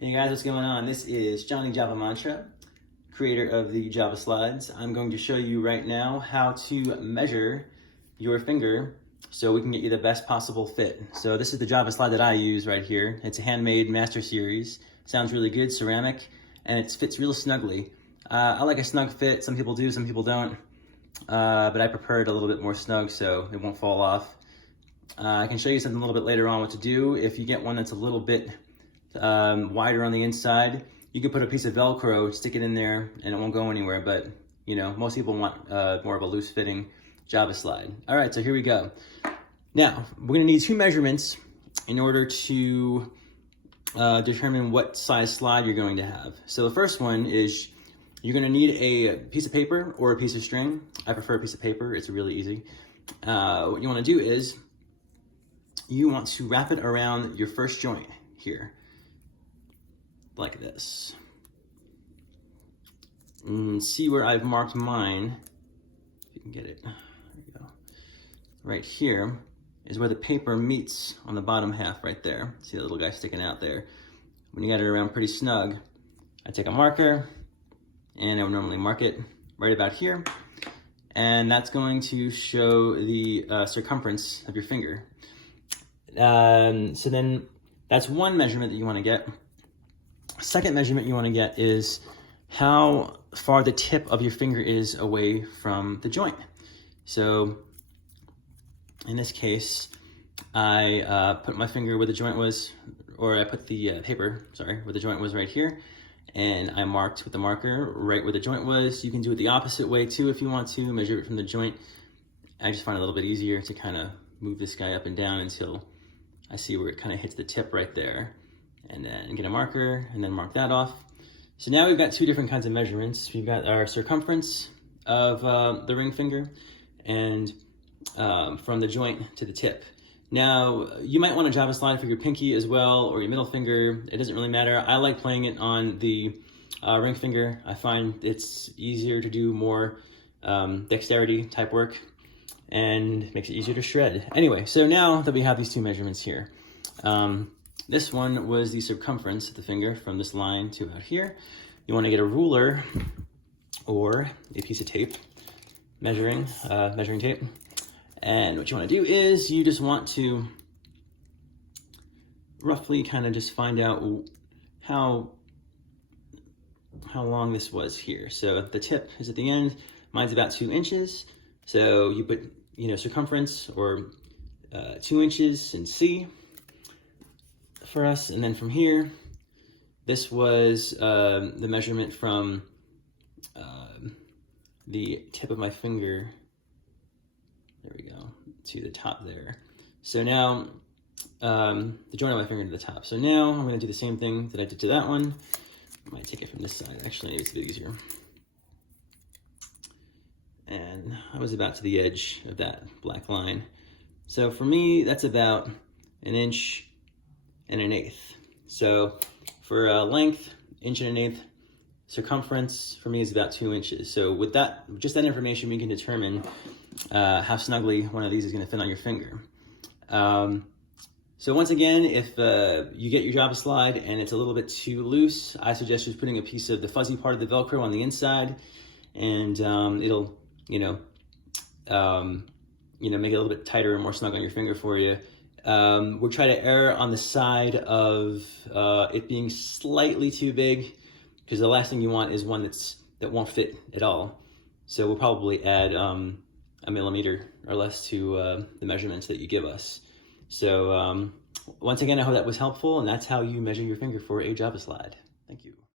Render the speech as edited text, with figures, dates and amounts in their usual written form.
Hey guys, what's going on? This is Johnny Java Mantra, creator of the Java Slides. I'm going to show you right now how to measure your finger so we can get you the best possible fit. So this is the Java Slide that I use right here. It's a handmade Master Series. Sounds really good, ceramic, and it fits real snugly. I like a snug fit. Some people do, some people don't. But I prefer it a little bit more snug so it won't fall off. I can show you something a little bit later on what to do. If you get one that's a little bit wider on the inside, you can put a piece of Velcro, stick it in there, and it won't go anywhere. But you know, most people want more of a loose fitting Java Slide. All right, so here we go. Now we're gonna need two measurements in order to determine what size slide you're going to have. So the first one is you're gonna need a piece of paper or a piece of string. I prefer a piece of paper, it's really easy. What you wanna do is you want to wrap it around your first joint here, like this. And see where I've marked mine, if you can get it, there you go. Right here is where the paper meets on the bottom half right there. See that little guy sticking out there? When you got it around pretty snug, I take a marker and I would normally mark it right about here. And that's going to show the circumference of your finger. So then that's one measurement that you want to get. Second measurement you want to get is how far the tip of your finger is away from the joint. So in this case, I put my finger where the joint was, or I put the paper, sorry, where the joint was right here, and I marked with the marker right where the joint was. You can do it the opposite way too if you want to, measure it from the joint. I just find it a little bit easier to kind of move this guy up and down until I see where it kind of hits the tip right there, and then get a marker and then mark that off. So now we've got two different kinds of measurements. We've got our circumference of the ring finger and from the joint to the tip. Now, you might want a Java Slide for your pinky as well, or your middle finger. It doesn't really matter. I like playing it on the ring finger. I find it's easier to do more dexterity type work and makes it easier to shred. Anyway, so now that we have these two measurements here, this one was the circumference of the finger from this line to about here. You want to get a ruler or a piece of tape, measuring tape. And what you want to do is you just want to roughly kind of just find out how long this was here. So the tip is at the end. Mine's about 2 inches. So you put, circumference or 2 inches in C for us. And then from here, this was the measurement from the tip of my finger. There we go, to the top there. So now, the joint of my finger to the top. So now I'm gonna do the same thing that I did to that one. I might take it from this side, actually, maybe it's a bit easier. And I was about to the edge of that black line. So for me, that's about 1 inch and 1/8. So for length, 1 inch and 1/8. Circumference for me is about 2 inches. So with that, just that information, we can determine how snugly one of these is going to fit on your finger. So once again, if you get your Java Slide and it's a little bit too loose, I suggest just putting a piece of the fuzzy part of the Velcro on the inside, and it'll, make it a little bit tighter and more snug on your finger for you. We'll try to err on the side of it being slightly too big, because the last thing you want is one that won't fit at all. So we'll probably add a millimeter or less to the measurements that you give us. So once again, I hope that was helpful, and that's how you measure your finger for a Java Slide. Thank you.